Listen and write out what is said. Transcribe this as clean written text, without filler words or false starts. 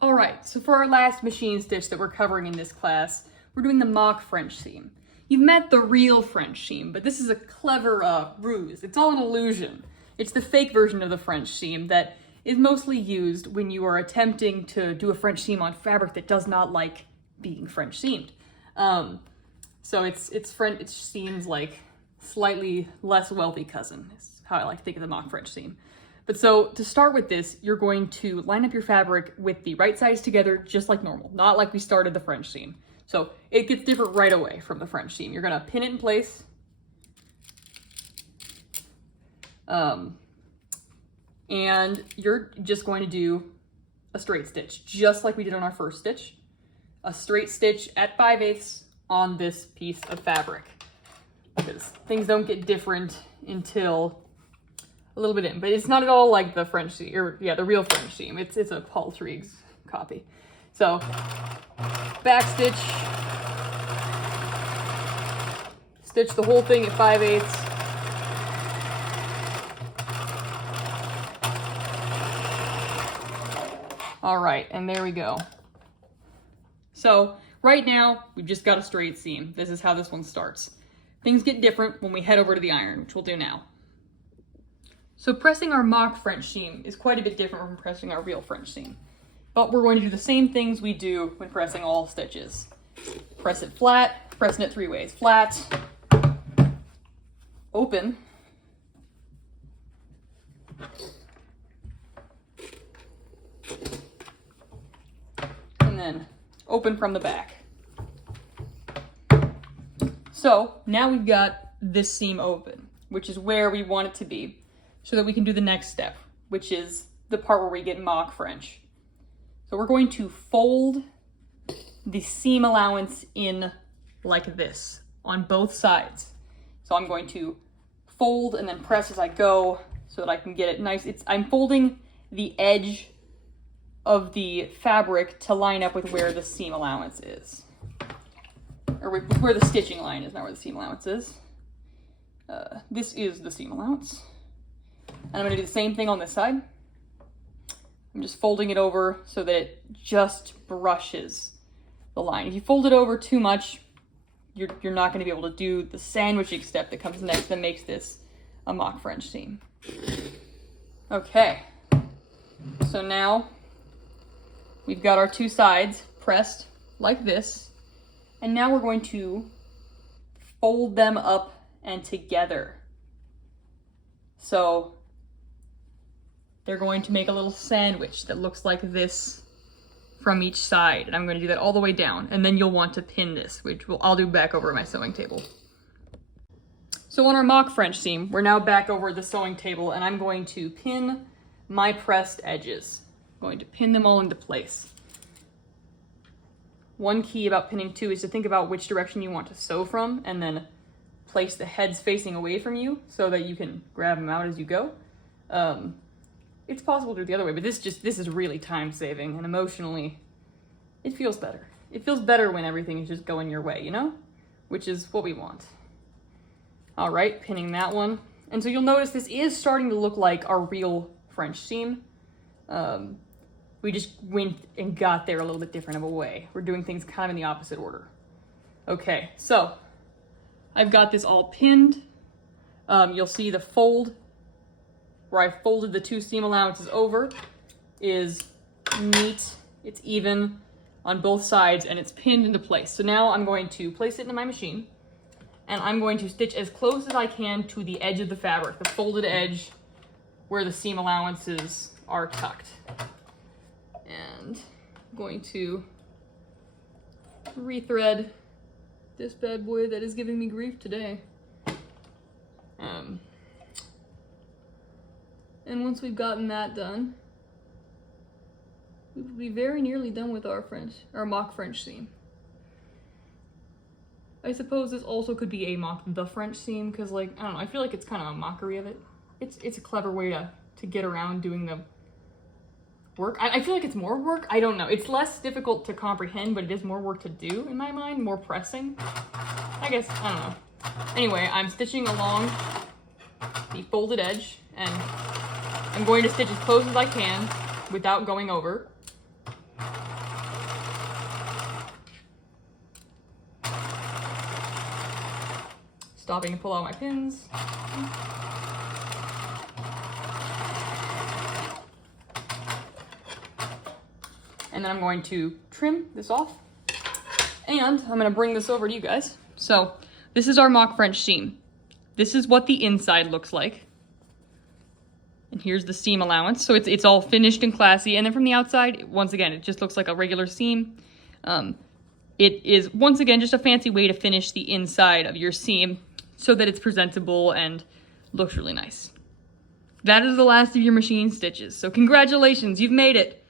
All right, so for our last machine stitch that we're covering in this class, we're doing the mock French seam. You've met the real French seam, but this is a clever ruse. It's all an illusion. It's the fake version of the French seam that is mostly used when you are attempting to do a French seam on fabric that does not like being French seamed. So it seems like slightly less wealthy cousin is how I like to think of the mock French seam. But so to start with this, you're going to line up your fabric with the right sides together just like normal, not like we started the French seam. So it gets different right away from the French seam. You're gonna pin it in place. And you're just going to do a straight stitch, just like we did on our first stitch. A straight stitch at 5/8 on this piece of fabric, because things don't get different until a little bit in, but it's not at all like the French seam, or yeah, the real French seam. It's a Paul Triggs copy. So back stitch, stitch the whole thing at 5/8. All right, and there we go. So right now, we've just got a straight seam. This is how this one starts. Things get different when we head over to the iron, which we'll do now. So pressing our mock French seam is quite a bit different from pressing our real French seam. But we're going to do the same things we do when pressing all stitches. Press it flat, pressing it 3 ways. Flat, open, and then open from the back. So now we've got this seam open, which is where we want it to be, so that we can do the next step, which is the part where we get mock French. So we're going to fold the seam allowance in like this on both sides. So I'm going to fold and then press as I go so that I can get it nice. I'm folding the edge of the fabric to line up with where the seam allowance is. Or with where the stitching line is, not where the seam allowance is. This is the seam allowance. And I'm gonna do the same thing on this side. I'm just folding it over so that it just brushes the line. If you fold it over too much, you're not gonna be able to do the sandwiching step that comes next that makes this a mock French seam. Okay, so now we've got our two sides pressed like this, and now we're going to fold them up and together. So they're going to make a little sandwich that looks like this from each side. And I'm going to do that all the way down. And then you'll want to pin this, which I'll do back over my sewing table. So on our mock French seam, we're now back over the sewing table, and I'm going to pin my pressed edges. I'm going to pin them all into place. One key about pinning too is to think about which direction you want to sew from, and then place the heads facing away from you so that you can grab them out as you go. It's possible to do it the other way, but this is really time saving, and emotionally, it feels better. It feels better when everything is just going your way, you know? Which is what we want. All right, pinning that one. And so you'll notice this is starting to look like our real French seam. We just went and got there a little bit different of a way. We're doing things kind of in the opposite order. Okay, so I've got this all pinned. You'll see the fold where I folded the two seam allowances over is neat. It's even on both sides and it's pinned into place. So now I'm going to place it into my machine, and I'm going to stitch as close as I can to the edge of the fabric, the folded edge where the seam allowances are tucked. And I'm going to rethread this bad boy that is giving me grief today. And once we've gotten that done, we will be very nearly done with our mock French seam. I suppose this also could be a mock the French seam, because like, I don't know, I feel like it's kind of a mockery of it. It's a clever way to get around doing the work. I feel like it's more work. I don't know. It's less difficult to comprehend, but it is more work to do in my mind, more pressing. I guess, I don't know. Anyway, I'm stitching along the folded edge, and I'm going to stitch as close as I can without going over. Stopping to pull out my pins. And then I'm going to trim this off. And I'm gonna bring this over to you guys. So this is our mock French seam. This is what the inside looks like. And here's the seam allowance. So it's all finished and classy. And then from the outside, once again, it just looks like a regular seam. It is, once again, just a fancy way to finish the inside of your seam so that it's presentable and looks really nice. That is the last of your machine stitches. So congratulations, you've made it.